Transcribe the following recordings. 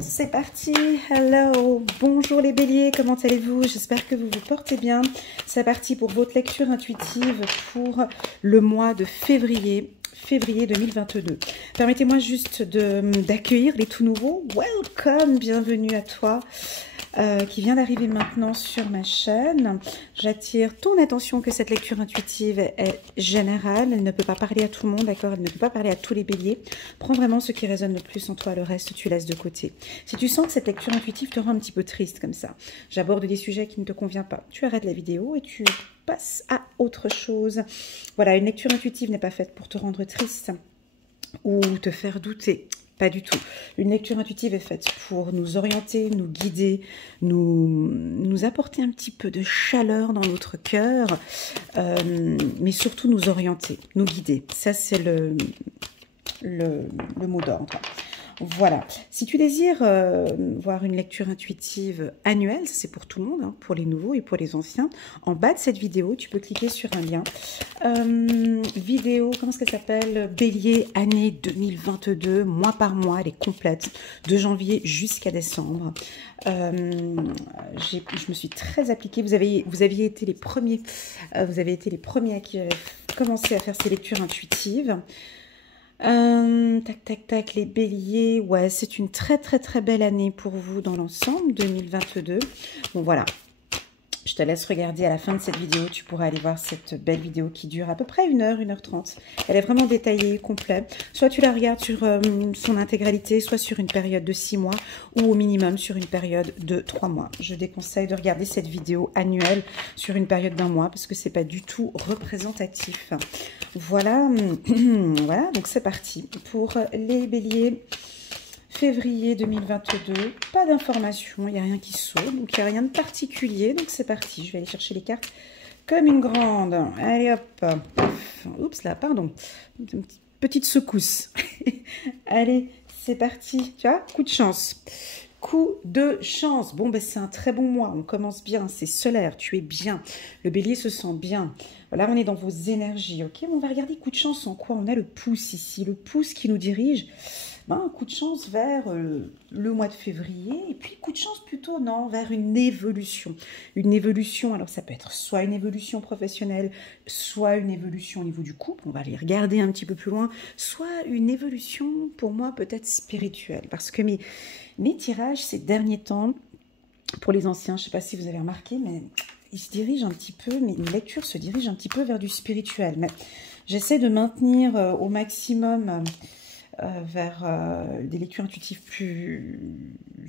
C'est parti, hello, bonjour les béliers, comment allez-vous? J'espère que vous vous portez bien. C'est parti pour votre lecture intuitive pour le mois de février 2022. Permettez-moi juste d'accueillir les tout nouveaux. Welcome, bienvenue à toi. Qui vient d'arriver maintenant sur ma chaîne. J'attire ton attention que cette lecture intuitive est générale. Elle ne peut pas parler à tout le monde, d'accord? Elle ne peut pas parler à tous les béliers. Prends vraiment ce qui résonne le plus en toi, le reste tu laisses de côté. Si tu sens que cette lecture intuitive te rend un petit peu triste comme ça, j'aborde des sujets qui ne te conviennent pas, tu arrêtes la vidéo et tu passes à autre chose. Voilà, une lecture intuitive n'est pas faite pour te rendre triste ou te faire douter. Pas du tout. Une lecture intuitive est faite pour nous orienter, nous guider, nous apporter un petit peu de chaleur dans notre cœur, mais surtout nous orienter, nous guider. Ça, c'est le mot d'ordre. Voilà. Si tu désires voir une lecture intuitive annuelle, c'est pour tout le monde, hein, pour les nouveaux et pour les anciens, en bas de cette vidéo, tu peux cliquer sur un lien. Vidéo, comment est-ce qu'elle s'appelle? Bélier, année 2022, mois par mois, elle est complète, de janvier jusqu'à décembre. Je me suis très appliquée. Vous aviez été les premiers, à qui j'avais commencé à faire ces lectures intuitives. Tac, les béliers. Ouais, c'est une très belle année pour vous dans l'ensemble, 2022. Bon, voilà. Je te laisse regarder à la fin de cette vidéo. Tu pourras aller voir cette belle vidéo qui dure à peu près 1h30. Elle est vraiment détaillée, complète. Soit tu la regardes sur son intégralité, soit sur une période de 6 mois ou au minimum sur une période de 3 mois. Je déconseille de regarder cette vidéo annuelle sur une période d'1 mois parce que c'est pas du tout représentatif. Voilà, voilà, donc c'est parti pour les béliers. Février 2022, pas d'informations, il n'y a rien qui saute, donc il n'y a rien de particulier, donc c'est parti. Je vais aller chercher les cartes comme une grande. Allez hop, oups là, pardon, une petite secousse. Allez, c'est parti, tu vois, coup de chance. Coup de chance. Bon, ben, c'est un très bon mois, on commence bien, c'est solaire, tu es bien. Le bélier se sent bien. Voilà, on est dans vos énergies, ok? On va regarder coup de chance en quoi on a le pouce ici. Le pouce qui nous dirige. Ben, un coup de chance vers le mois de février, et puis coup de chance plutôt, non, vers une évolution. Une évolution, alors ça peut être soit une évolution professionnelle, soit une évolution au niveau du couple, on va aller regarder un petit peu plus loin, soit une évolution, pour moi, peut-être spirituelle. Parce que mes tirages ces derniers temps, pour les anciens, je ne sais pas si vous avez remarqué, mais ils se dirigent un petit peu, mes lectures se dirigent un petit peu vers du spirituel. Mais j'essaie de maintenir au maximum... vers des lectures intuitives plus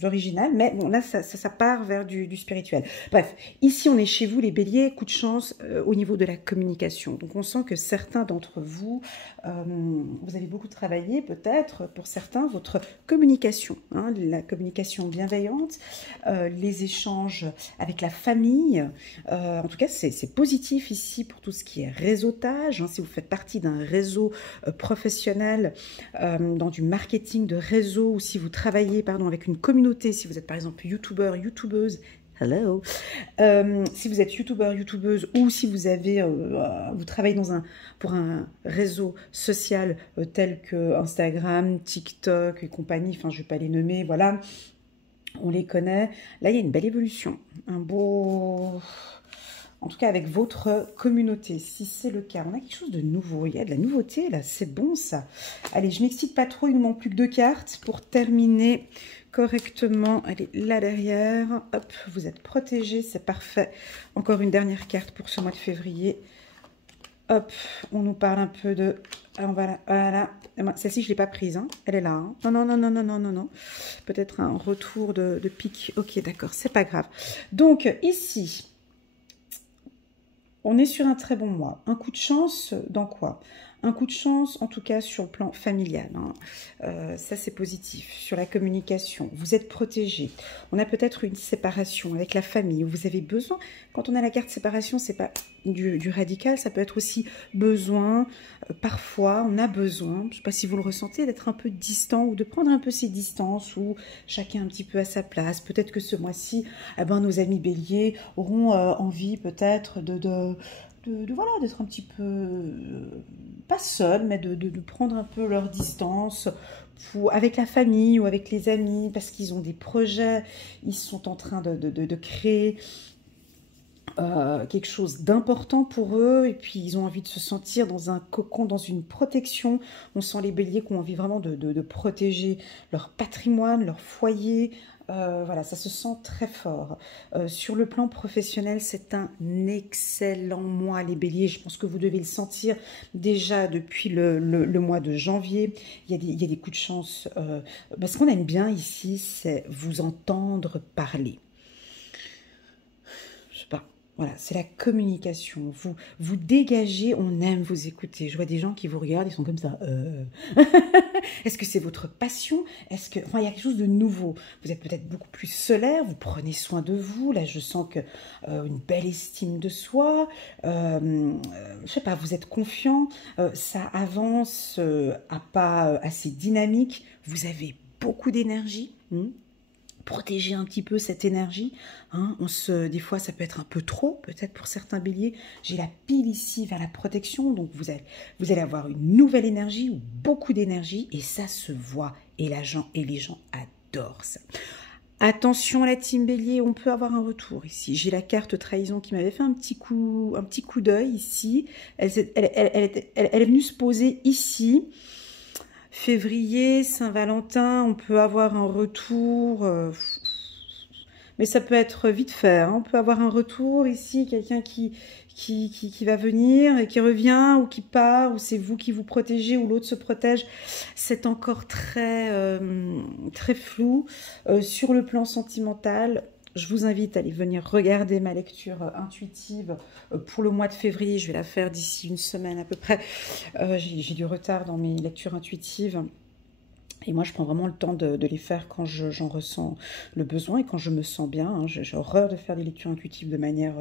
originales, mais bon, là ça part vers du spirituel. Bref, ici on est chez vous les béliers, coup de chance au niveau de la communication. Donc on sent que certains d'entre vous, vous avez beaucoup travaillé peut-être pour certains votre communication, hein, la communication bienveillante, les échanges avec la famille, en tout cas c'est positif ici pour tout ce qui est réseautage, hein, si vous faites partie d'un réseau professionnel, dans du marketing de réseau, ou si vous travaillez avec une communauté, si vous êtes par exemple youtubeur, youtubeuse, hello, si vous êtes youtubeur, youtubeuse, ou si vous avez, vous travaillez pour un réseau social tel que Instagram, TikTok et compagnie, enfin je ne vais pas les nommer, voilà, on les connaît. Là il y a une belle évolution, un beau... En tout cas, avec votre communauté, si c'est le cas. On a quelque chose de nouveau. Il y a de la nouveauté, là. C'est bon, ça. Allez, je m'excite pas trop. Il nous manque plus que 2 cartes pour terminer correctement. Allez, là derrière. Hop, vous êtes protégés. C'est parfait. Encore une dernière carte pour ce mois de février. Hop, on nous parle un peu de... Voilà. Celle-ci, je ne l'ai pas prise. Hein. Elle est là. Hein. Non. Peut-être un retour de pique. Ok, d'accord. C'est pas grave. Donc, ici... On est sur un très bon mois. Un coup de chance dans quoi? Un coup de chance, en tout cas, sur le plan familial. Hein. Ça, c'est positif. Sur la communication, vous êtes protégé. On a peut-être une séparation avec la famille. Où vous avez besoin. Quand on a la carte séparation, c'est pas du radical. Ça peut être aussi besoin. Parfois, on a besoin, je ne sais pas si vous le ressentez, d'être un peu distant ou de prendre un peu ses distances ou chacun un petit peu à sa place. Peut-être que ce mois-ci, nos amis béliers auront envie peut-être voilà, d'être un petit peu, pas seul, mais de prendre un peu leur distance avec la famille ou avec les amis, parce qu'ils ont des projets, ils sont en train de créer quelque chose d'important pour eux, et puis ils ont envie de se sentir dans un cocon, dans une protection. On sent les béliers qui ont envie vraiment de protéger leur patrimoine, leur foyer. Voilà, ça se sent très fort. Sur le plan professionnel, c'est un excellent mois, les béliers. Je pense que vous devez le sentir déjà depuis le mois de janvier. Il y a des coups de chance. Ce qu'on aime bien ici, c'est vous entendre parler. Je sais pas. Voilà, c'est la communication. Vous dégagez, on aime vous écouter. Je vois des gens qui vous regardent, ils sont comme ça. Est-ce que c'est votre passion? Est-ce que, enfin, il y a quelque chose de nouveau. Vous êtes peut-être beaucoup plus solaire, vous prenez soin de vous. Là, je sens que une belle estime de soi. Je sais pas, vous êtes confiant. Ça avance à pas assez dynamique. Vous avez beaucoup d'énergie. Protéger un petit peu cette énergie. Hein. Des fois, ça peut être un peu trop, peut-être pour certains béliers. J'ai la pile ici vers la protection, donc vous allez avoir une nouvelle énergie ou beaucoup d'énergie, et ça se voit, et les gens adorent ça. Attention à la team bélier, on peut avoir un retour ici. J'ai la carte trahison qui m'avait fait un petit coup d'œil ici. Elle est venue se poser ici. Février, Saint-Valentin, on peut avoir un retour, mais ça peut être vite fait. Hein. On peut avoir un retour ici, quelqu'un qui va venir et qui revient ou qui part, ou c'est vous qui vous protégez ou l'autre se protège. C'est encore très flou. Sur le plan sentimental, je vous invite à aller venir regarder ma lecture intuitive pour le mois de février. Je vais la faire d'ici une semaine à peu près. J'ai du retard dans mes lectures intuitives. Et moi, je prends vraiment le temps de les faire quand j'en ressens le besoin et quand je me sens bien. Hein. J'ai horreur de faire des lectures intuitives de manière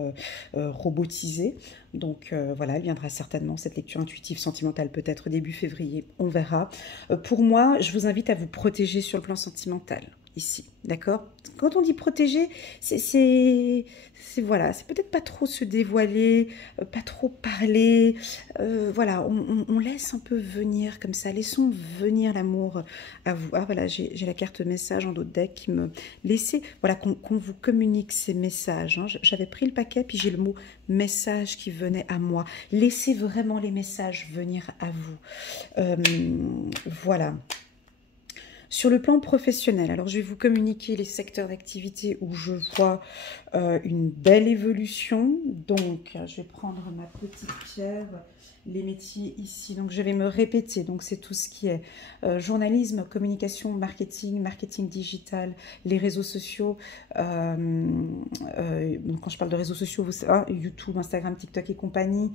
robotisée. Donc voilà, elle viendra certainement, cette lecture intuitive sentimentale, peut-être début février. On verra. Pour moi, je vous invite à vous protéger sur le plan sentimental. Ici, d'accord? Quand on dit protéger, voilà, c'est peut-être pas trop se dévoiler, pas trop parler, voilà, on laisse un peu venir comme ça, laissons venir l'amour à vous. Ah voilà, j'ai la carte message en d'autres decks qui me laissait, voilà, qu'on vous communique ces messages. Hein. J'avais pris le paquet, puis j'ai le mot message qui venait à moi. Laissez vraiment les messages venir à vous. Voilà. Sur le plan professionnel, alors je vais vous communiquer les secteurs d'activité où je vois une belle évolution. Donc, je vais prendre ma petite pierre, les métiers ici. Donc, je vais me répéter. Donc, c'est tout ce qui est journalisme, communication, marketing digital, les réseaux sociaux. Quand je parle de réseaux sociaux, vous savez, YouTube, Instagram, TikTok et compagnie.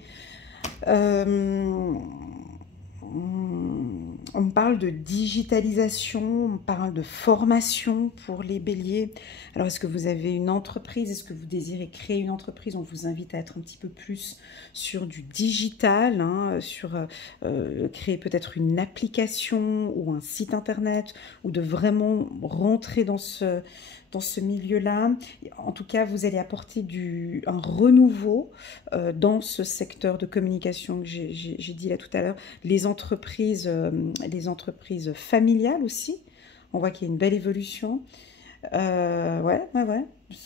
On parle de digitalisation, on parle de formation pour les béliers. Alors, est-ce que vous avez une entreprise? Est-ce que vous désirez créer une entreprise? On vous invite à être un petit peu plus sur du digital, hein, sur créer peut-être une application ou un site internet, ou de vraiment rentrer dans ce milieu-là. En tout cas, vous allez apporter un renouveau dans ce secteur de communication que j'ai dit là tout à l'heure. Les entreprises familiales aussi. On voit qu'il y a une belle évolution. Ouais.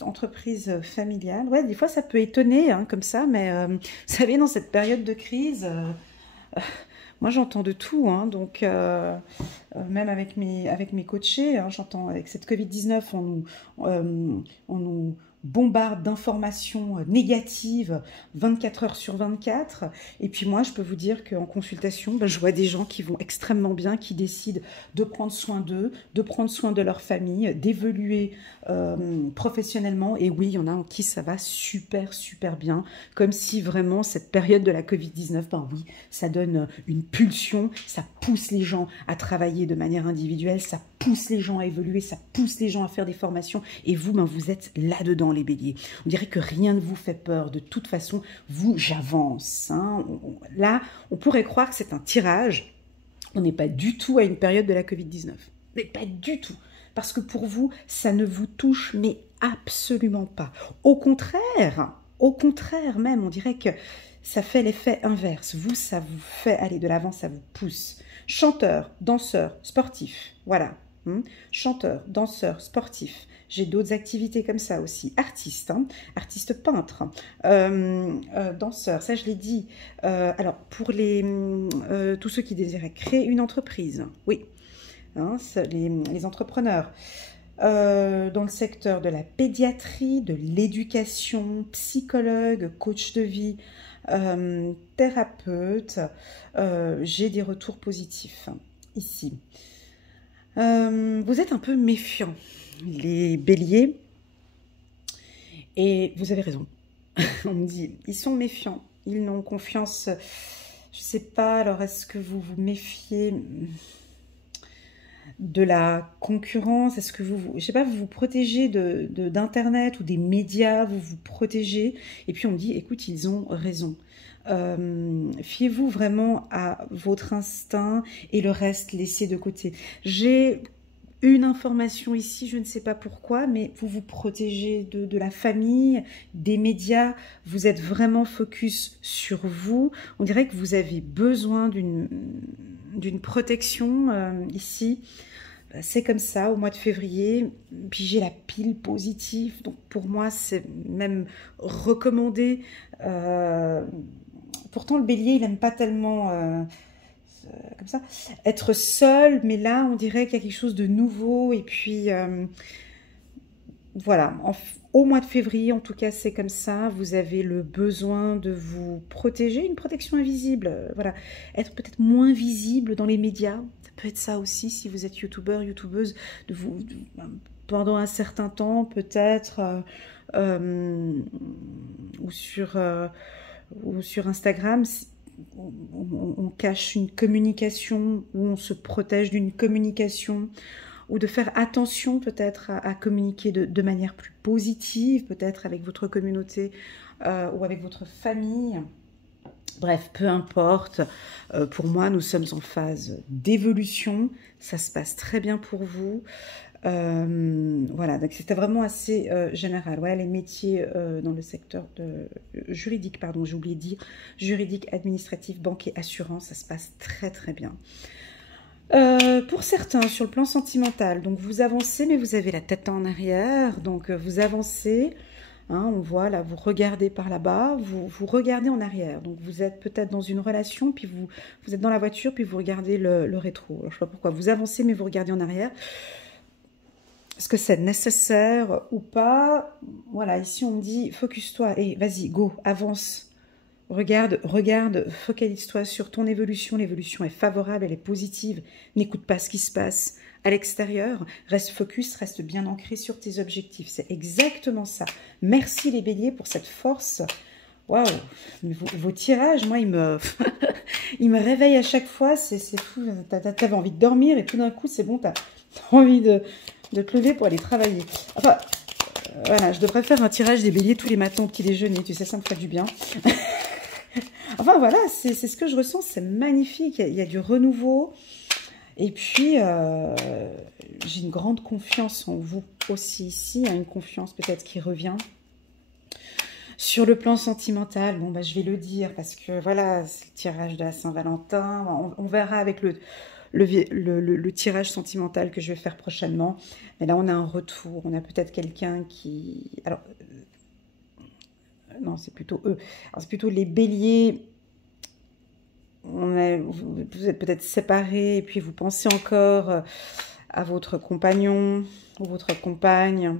Entreprise familiale. Ouais, des fois, ça peut étonner hein, comme ça, mais vous savez, dans cette période de crise... moi, j'entends de tout, hein, donc même avec mes coachés, hein, j'entends avec cette Covid-19, on nous bombarde d'informations négatives 24 heures sur 24. Et puis moi, je peux vous dire qu'en consultation, je vois des gens qui vont extrêmement bien, qui décident de prendre soin d'eux, de prendre soin de leur famille, d'évoluer professionnellement. Et oui, il y en a en qui ça va super, super bien. Comme si vraiment cette période de la Covid-19, oui, ça donne une pulsion, ça pousse les gens à travailler de manière individuelle, ça pousse les gens à évoluer, ça pousse les gens à faire des formations. Et vous, vous êtes là-dedans, les béliers. On dirait que rien ne vous fait peur. De toute façon, j'avance. Hein. Là, on pourrait croire que c'est un tirage. On n'est pas du tout à une période de la Covid-19. Mais pas du tout. Parce que pour vous, ça ne vous touche, mais absolument pas. Au contraire même, on dirait que ça fait l'effet inverse. Vous, ça vous fait aller de l'avant, ça vous pousse. Chanteur, danseur, sportif, voilà. Chanteur, danseur, sportif. J'ai d'autres activités comme ça aussi. Artiste, artiste peintre, danseur, ça je l'ai dit. Alors, pour tous ceux qui désiraient créer une entreprise, oui, les entrepreneurs, dans le secteur de la pédiatrie, de l'éducation, psychologue, coach de vie, thérapeute, j'ai des retours positifs ici. Vous êtes un peu méfiants, les béliers, et vous avez raison. On me dit, ils sont méfiants, ils n'ont confiance, je ne sais pas, alors est-ce que vous vous méfiez de la concurrence? Est-ce que je sais pas, vous vous protégez d'Internet ou des médias, vous vous protégez, et puis on me dit, écoute, ils ont raison. Fiez-vous vraiment à votre instinct et le reste, laissez de côté. J'ai une information ici, je ne sais pas pourquoi, mais vous vous protégez de la famille, des médias, vous êtes vraiment focus sur vous. On dirait que vous avez besoin d'une protection ici. C'est comme ça, au mois de février, puis j'ai la pile positive, donc pour moi c'est même recommandé. Pourtant le bélier il n'aime pas tellement comme ça être seul, mais là on dirait qu'il y a quelque chose de nouveau, et puis voilà, au mois de février en tout cas c'est comme ça, vous avez le besoin de vous protéger, une protection invisible, voilà, être peut-être moins visible dans les médias, ça peut être ça aussi si vous êtes youtubeur, youtubeuse, pendant un certain temps peut-être, ou sur Instagram, on cache une communication, ou on se protège d'une communication, ou de faire attention peut-être à communiquer de manière plus positive, peut-être avec votre communauté ou avec votre famille. Bref, peu importe, pour moi, nous sommes en phase d'évolution, ça se passe très bien pour vous. Voilà, donc c'était vraiment assez général. Voilà, les métiers dans le secteur juridique, pardon, j'ai oublié de dire, juridique, administratif, banque et assurance, ça se passe très très bien. Pour certains, sur le plan sentimental, donc vous avancez, mais vous avez la tête en arrière, donc vous avancez, on voit là, vous regardez par là-bas, vous regardez en arrière, donc vous êtes peut-être dans une relation, puis vous êtes dans la voiture, puis vous regardez le rétro. Alors, je ne sais pas pourquoi, vous avancez, mais vous regardez en arrière. Est-ce que c'est nécessaire ou pas? Voilà, ici on me dit, focus-toi, et vas-y, go, avance. Regarde, focalise-toi sur ton évolution. L'évolution est favorable, elle est positive. N'écoute pas ce qui se passe à l'extérieur. Reste focus, reste bien ancré sur tes objectifs. C'est exactement ça. Merci les béliers pour cette force. Waouh, vos tirages, moi, ils me réveillent à chaque fois. C'est fou. T'avais envie de dormir et tout d'un coup, c'est bon, t'as envie de te lever pour aller travailler. Enfin, voilà, je devrais faire un tirage des béliers tous les matins au petit déjeuner. Tu sais, ça me ferait du bien. Enfin voilà, c'est ce que je ressens, c'est magnifique, il y a du renouveau. Et puis, j'ai une grande confiance en vous aussi ici, une confiance peut-être qui revient. Sur le plan sentimental, bon, bah, je vais le dire parce que voilà, c'est le tirage de la Saint-Valentin. On verra avec le tirage sentimental que je vais faire prochainement. Mais là, on a un retour, on a peut-être quelqu'un qui... Alors, non, c'est plutôt eux. Alors, c'est plutôt les béliers. Vous êtes peut-être séparés et puis vous pensez encore à votre compagnon ou votre compagne.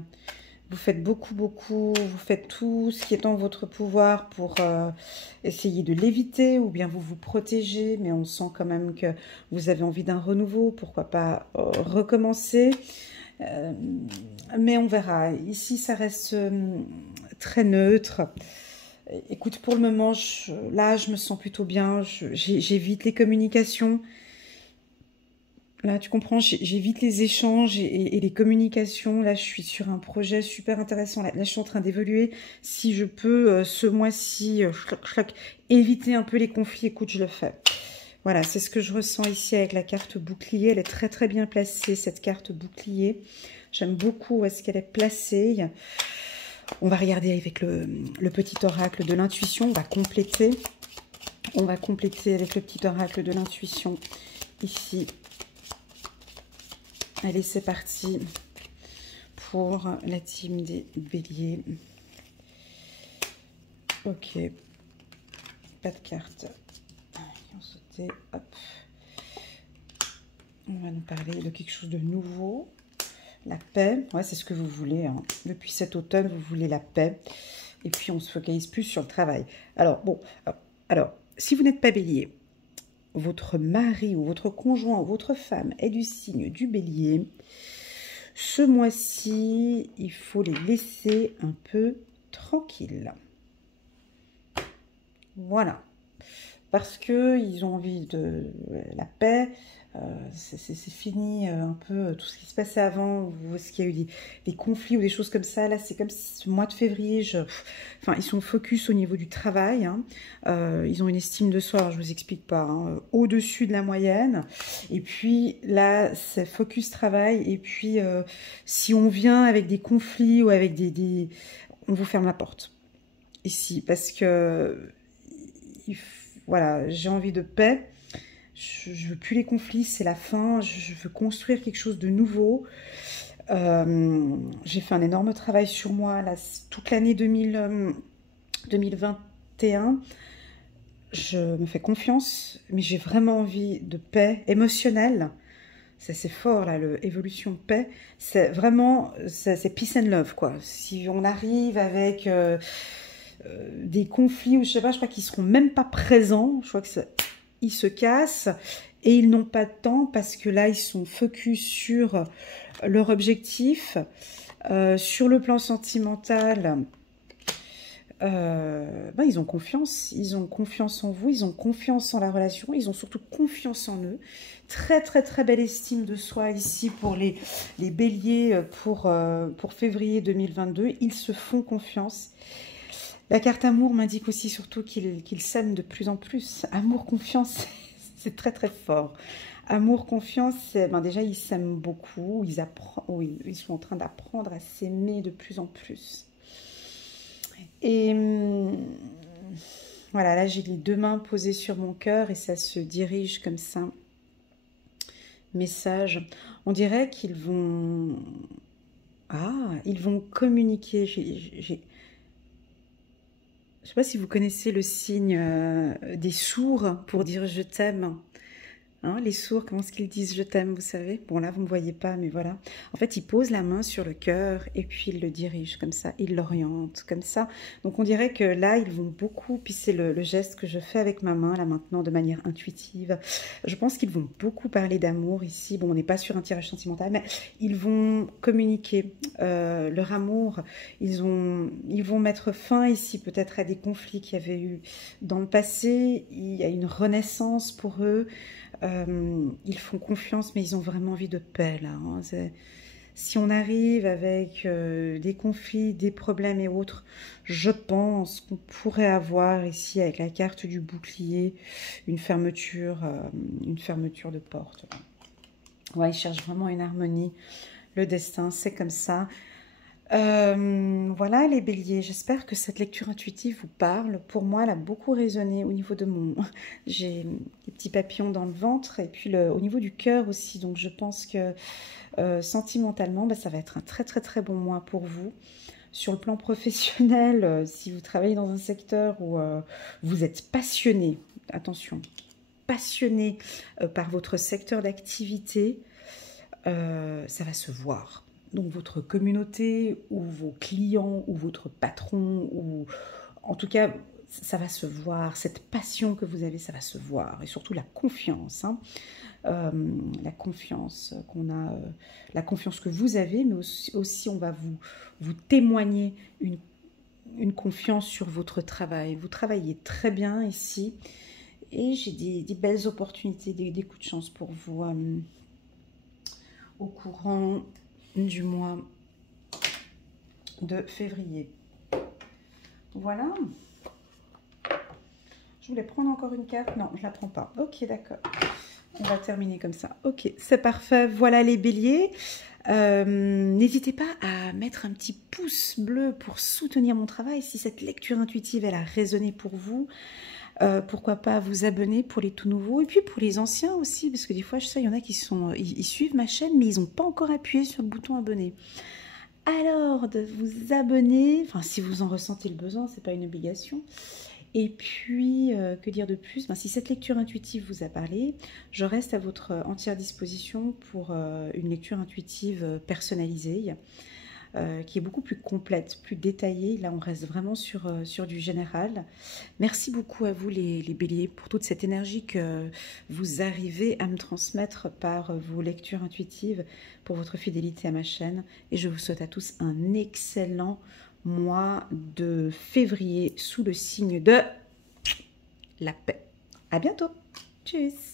Vous faites beaucoup, vous faites tout ce qui est en votre pouvoir pour essayer de l'éviter ou bien vous vous protégez, mais on sent quand même que vous avez envie d'un renouveau. Pourquoi pas recommencer? Mais on verra. Ici, ça reste très neutre. Écoute, pour le moment, là, je me sens plutôt bien. J'évite les communications. Là, tu comprends, j'évite les échanges et les communications. Là, je suis sur un projet super intéressant. Là, je suis en train d'évoluer. Si je peux, ce mois-ci, éviter un peu les conflits, écoute, je le fais. Voilà, c'est ce que je ressens ici avec la carte bouclier. Elle est très, très bien placée, cette carte bouclier. J'aime beaucoup où est-ce qu'elle est placée. On va regarder avec le petit oracle de l'intuition. On va compléter. On va compléter avec le petit oracle de l'intuition ici. Allez, c'est parti pour la team des béliers. Ok. Pas de cartes. Ils ont sauté. Hop. On va nous parler de quelque chose de nouveau. La paix. Ouais, c'est ce que vous voulez. Hein. Depuis cet automne, vous voulez la paix. Et puis, on se focalise plus sur le travail. Alors, bon. Alors, si vous n'êtes pas bélier, votre mari ou votre conjoint ou votre femme est du signe du bélier, ce mois-ci, il faut les laisser un peu tranquilles. Voilà. Parce qu'ils ont envie de la paix. C'est fini un peu tout ce qui se passait avant, ou est-ce qu'il y a eu des conflits ou des choses comme ça. Là, c'est comme si ce mois de février, enfin, ils sont focus au niveau du travail. Hein. Ils ont une estime de soi, alors je ne vous explique pas, hein, au-dessus de la moyenne. Et puis là, c'est focus travail. Et puis, si on vient avec des conflits ou avec on vous ferme la porte. Ici, parce que, voilà, j'ai envie de paix. Je ne veux plus les conflits, c'est la fin. Je veux construire quelque chose de nouveau. J'ai fait un énorme travail sur moi là, toute l'année 2021. Je me fais confiance, mais j'ai vraiment envie de paix émotionnelle. C'est fort là, l'évolution paix. C'est vraiment, c'est peace and love quoi. Si on arrive avec des conflits, ou je sais pas, je crois qu'ils seront même pas présents. Je crois que ils se cassent et ils n'ont pas de temps parce que là, ils sont focus sur leur objectif. Sur le plan sentimental, ils ont confiance. Ils ont confiance en vous, ils ont confiance en la relation, ils ont surtout confiance en eux. Très, très, très belle estime de soi ici pour les béliers pour février 2022. Ils se font confiance. La carte amour m'indique aussi surtout qu'ils s'aiment de plus en plus. Amour, confiance, c'est très très fort. Amour, confiance, déjà ils s'aiment beaucoup, ils sont en train d'apprendre à s'aimer de plus en plus. Et voilà, là j'ai les deux mains posées sur mon cœur et ça se dirige comme ça. Message. On dirait qu'ils vont... ils vont communiquer. Je ne sais pas si vous connaissez le signe des sourds pour dire je t'aime. Hein, les sourds, comment est-ce qu'ils disent je t'aime, vous savez? Bon, là, vous ne me voyez pas, mais voilà. En fait, ils posent la main sur le cœur et puis ils le dirigent comme ça, ils l'orientent comme ça. Donc, on dirait que là, ils vont beaucoup, puis c'est le geste que je fais avec ma main, là, maintenant, de manière intuitive. Je pense qu'ils vont beaucoup parler d'amour ici. Bon, on n'est pas sur un tirage sentimental, mais ils vont communiquer leur amour. Ils vont mettre fin ici, peut-être, à des conflits qu'il y avait eu dans le passé. Il y a une renaissance pour eux. Ils font confiance, mais ils ont vraiment envie de paix, là. Hein. Si on arrive avec des conflits, des problèmes et autres, je pense qu'on pourrait avoir ici, avec la carte du bouclier, une fermeture de porte. Ouais, ils cherchent vraiment une harmonie. Le destin, c'est comme ça. Voilà les béliers, j'espère que cette lecture intuitive vous parle. Pour moi, elle a beaucoup résonné au niveau de j'ai des petits papillons dans le ventre et puis au niveau du cœur aussi. Donc je pense que sentimentalement, ça va être un très très très bon mois pour vous. Sur le plan professionnel, si vous travaillez dans un secteur où vous êtes passionné, attention, passionné par votre secteur d'activité, ça va se voir. Donc votre communauté ou vos clients ou votre patron, ou en tout cas, ça va se voir. Cette passion que vous avez, ça va se voir. Et surtout la confiance. Hein. La confiance qu'on a, la confiance que vous avez, mais aussi on va vous témoigner une confiance sur votre travail. Vous travaillez très bien ici. Et j'ai des belles opportunités, des coups de chance pour vous au courant du mois de février. Voilà. Je voulais prendre encore une carte. Non, je ne la prends pas. Ok, d'accord. On va terminer comme ça. Ok, c'est parfait. Voilà les béliers. N'hésitez pas à mettre un petit pouce bleu pour soutenir mon travail si cette lecture intuitive elle a résonné pour vous. Pourquoi pas vous abonner pour les tout nouveaux et puis pour les anciens aussi, parce que des fois je sais il y en a qui ils suivent ma chaîne mais ils n'ont pas encore appuyé sur le bouton abonner. Alors de vous abonner, enfin si vous en ressentez le besoin, c'est pas une obligation. Et puis, que dire de plus? Si cette lecture intuitive vous a parlé, je reste à votre entière disposition pour une lecture intuitive personnalisée, qui est beaucoup plus complète, plus détaillée. Là, on reste vraiment sur du général. Merci beaucoup à vous les béliers pour toute cette énergie que vous arrivez à me transmettre par vos lectures intuitives, pour votre fidélité à ma chaîne. Et je vous souhaite à tous un excellent mois de février sous le signe de la paix. À bientôt. Tchuss.